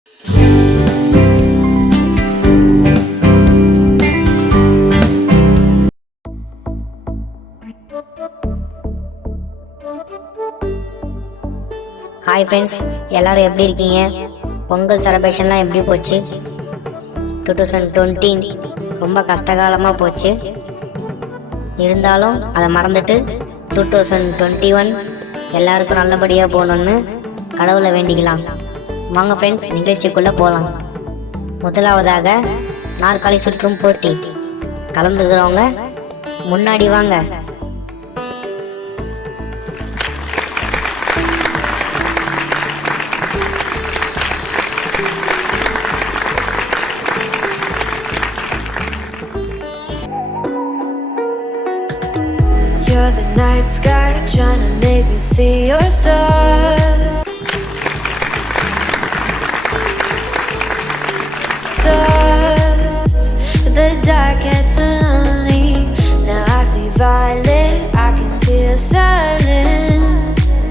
Hi friends, எல்லோரும் எப்படி இருக்கீங்க? பொங்கல் செலிப்ரேஷன்லாம் எப்படி போச்சு? 2020 ரொம்ப கஷ்டகாலமாக போச்சு. இருந்தாலும் அதை மறந்துட்டு 2021 எல்லாருக்கும் நல்லபடியாக போகணுன்னு கடவுளை வேண்டிக்கலாம். வாங்க ஃப்ரெண்ட்ஸ், நிகழ்ச்சிக்குள்ளே போகலாம். முதலாவதாக நாற்காலி சுற்றும் போட்டி. கலந்துக்கிறவங்க முன்னாடி வாங்க. You're the night sky trying to make me see your stars. The dark gets lonely. Now I see violet, I can feel silence.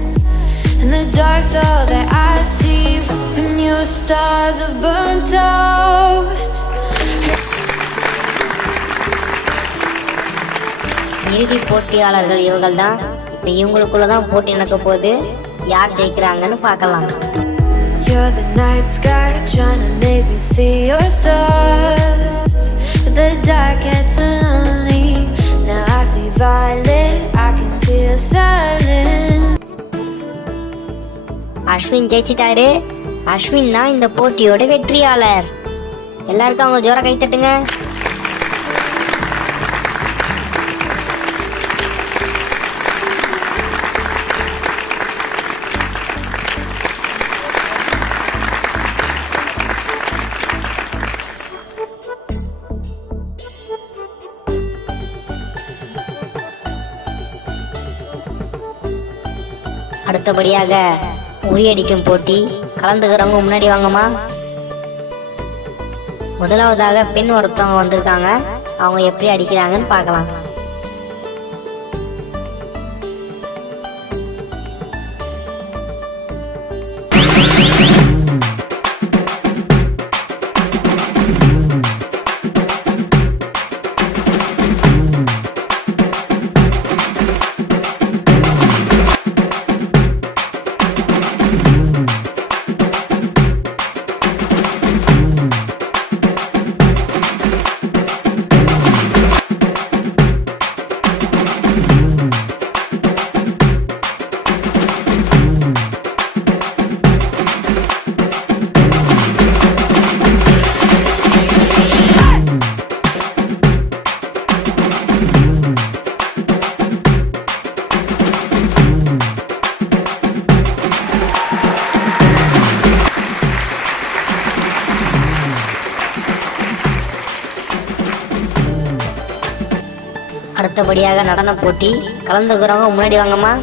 And the dark's all that I see when your stars have burnt out. இறுதி போட்டியாளர்கள் இவர்கள் தான். இப்போ இவங்களுக்குள்ள தான் போட்டி நடக்க போகுது. யார் ஜெயிக்கிறாங்கன்னு பார்க்கலாம். You're the night sky trying to make me see your stars. The dark gets lonely. Now I see violet, I can feel silence. Ashwin ஜெயிச்சிட்டாரு. Ashwin தான் இந்த போட்டியோட வெற்றியாளர். எல்லாருக்கும் அவங்க ஜோர கை தட்டுங்க. அடுத்தபடியாக உரியடிக்கும் போட்டி. கலந்துக்கிறவங்க முன்னாடி வாங்கம்மா. முதலாவதாக பெண் ஒருத்தவங்க வந்திருக்காங்க. அவங்க எப்படி அடிக்கிறாங்கன்னு பார்க்கலாம். அடுத்தபடியாக நடன போட்டி. கலந்துக்கிறவங்க முன்னாடி வாங்கம்மா.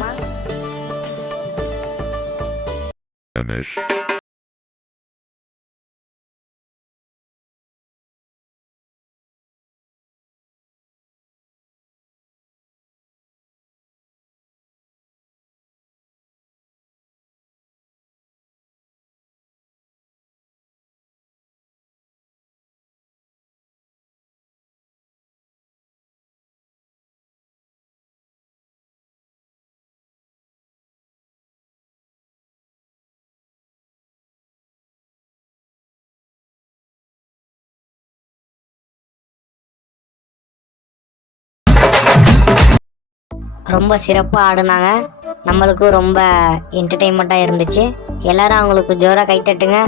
ரொம்ப சிறப்பாக ஆடினாங்க. நம்மளுக்கும் ரொம்ப என்டர்டெயின்மெண்ட்டாக இருந்துச்சு. எல்லாரும் அவங்களுக்கு ஜோராக கைத்தட்டுங்க.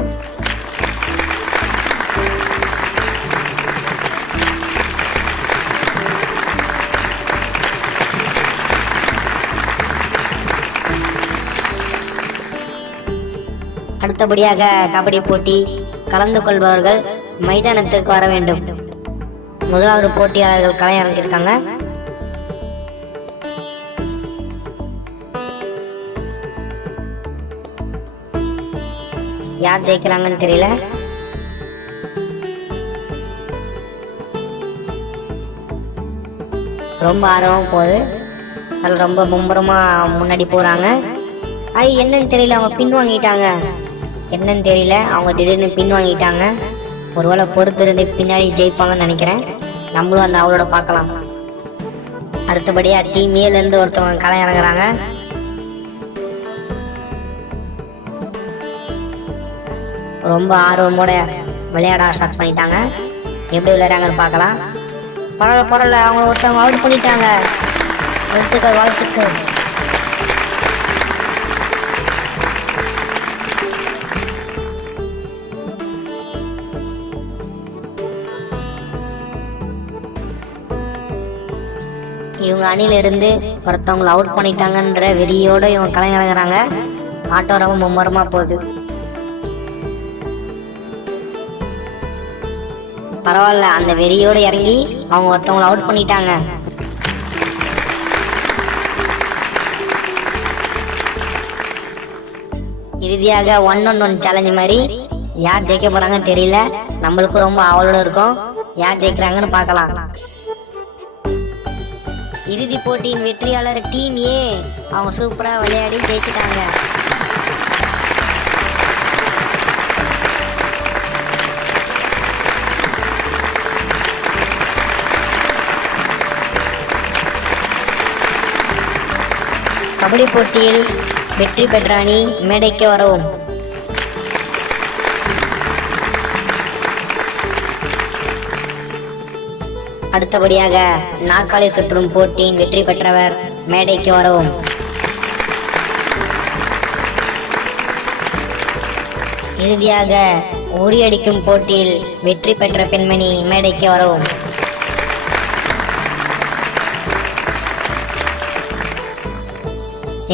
அடுத்தபடியாக கபடி போட்டி. கலந்து கொள்பவர்கள் மைதானத்துக்கு வர வேண்டும். முதலாவது போட்டியாளர்கள் களை இறங்கியிருக்காங்க. யார் ஜெயிக்கிறாங்கன்னு தெரியல. ரொம்ப ஆர்வம் போகுது. அதில் ரொம்ப மும்பரமாக முன்னாடி போகிறாங்க. அது என்னன்னு தெரியல, அவங்க பின் வாங்கிட்டாங்க. என்னன்னு தெரியல, அவங்க திடீர்னு பின் வாங்கிட்டாங்க. ஒருவேளை பொறுத்திருந்து பின்னாடி ஜெயிப்பாங்கன்னு நினைக்கிறேன். நம்மளும் அந்த அவளோட பார்க்கலாம். அடுத்தபடியாக டீம் ஏலேருந்து ஒருத்தவங்க களம் இறங்குறாங்க. ரொம்ப ஆர்வமோட விளையாட ஸ்டார்ட் பண்ணிட்டாங்க. எப்படி விளையாடுறாங்கன்னு பார்க்கலாம். பரவாயில்ல, அவங்க ஒருத்தவங்க அவுட் பண்ணிட்டாங்க. வாழ்த்துக்கள். இவங்க அணிலிருந்து ஒருத்தவங்களை அவுட் பண்ணிட்டாங்கன்ற வெறியோட இவங்க களம் இறங்குறாங்க. ஆட்டோ ரொம்ப மும்மரமா போகுது. பரவாயில்ல, அந்த வெறியோட இறங்கி அவங்க ஒருத்தவங்களை அவுட் பண்ணிட்டாங்க. இறுதியாக 1-on-1 சேலஞ்ச் மாதிரி யார் ஜெயிக்க போறாங்கன்னு தெரியல. நம்மளுக்கும் ரொம்ப ஆவலோட இருக்கும். யார் ஜெயிக்கிறாங்கன்னு பார்க்கலாம். இறுதி போட்டியின் வெற்றியாளர் டீம் ஏ. அவங்க சூப்பரா விளையாடி ஜெயிச்சிட்டாங்க. கபடி போட்டியில் வெற்றி பெற்ற அணி மேடைக்கு வரவும். அடுத்தபடியாக நாற்காலி சுற்றும் போட்டியின் வெற்றி பெற்றவர் மேடைக்கு வரவும். இறுதியாக உரியடிக்கும் போட்டியில் வெற்றி பெற்ற பெண்மணி மேடைக்கு வரவும்.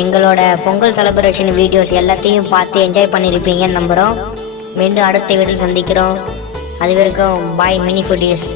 எங்களோட பொங்கல் செலிப்ரேஷன் வீடியோஸ் எல்லாத்தையும் பார்த்து என்ஜாய் பண்ணியிருப்பீங்கன்னு நம்புகிறோம். மீண்டும் அடுத்த வீட்டில் சந்திக்கிறோம். அது வரைக்கும் பாய் மினி ஃபுட்டீஸ்.